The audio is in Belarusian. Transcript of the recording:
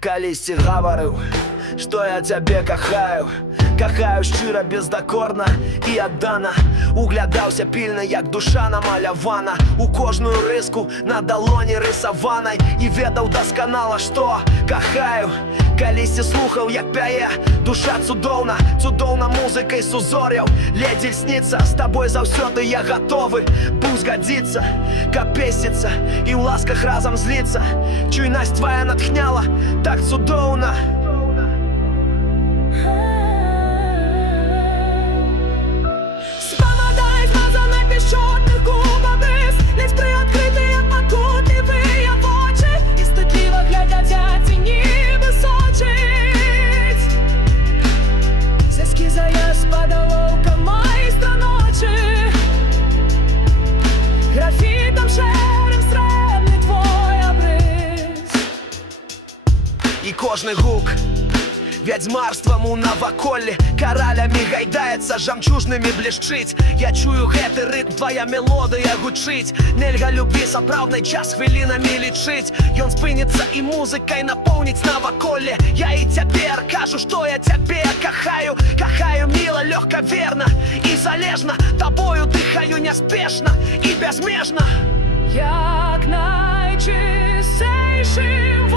Калісьці гаварыў, што я цябе кахаю. Кахаю шчыра, бездакорна і аддана. Углядаўся пільна, як душа намалявана у кожную рыску на далоні рысаванай. І ведаў дасканала, што кахаю. Калісьці слухаў, як пяе душа цудоўна, цудоўна музыкай сузор'яў. Ледзь снится, з табой заўсёды я гатовы быў згадзіцца, каб песніцца і ў ласках разам зліцца. Чуйнасць твая натхняла так цудоўна. Спамадай змазаных пяшчотных губах брыз, ледзь прыадкрытыя пакутлівыя вочы і стыдліва глядзяць ацені высочыць. З эскіза я спадалоўка майстра ночы, графітам шэрым срэбны твой абрыс. І кожны гук вядзьмарствам у наваколлі каралямі гайдаецца, жамчужнымі блішчыць. Я чую гэты рытм, твая мелодыя гучыць. Нельга любві сапраўднай час хвілінамі лічыць. Ён спыніцца і музыкай напоўніць наваколле. Я і цяпер кажу, што я цябе кахаю. Кахаю міла, лёгка, верна і залежна. Табою дыхаю няспешна і бязмежна. Як найчыстейшым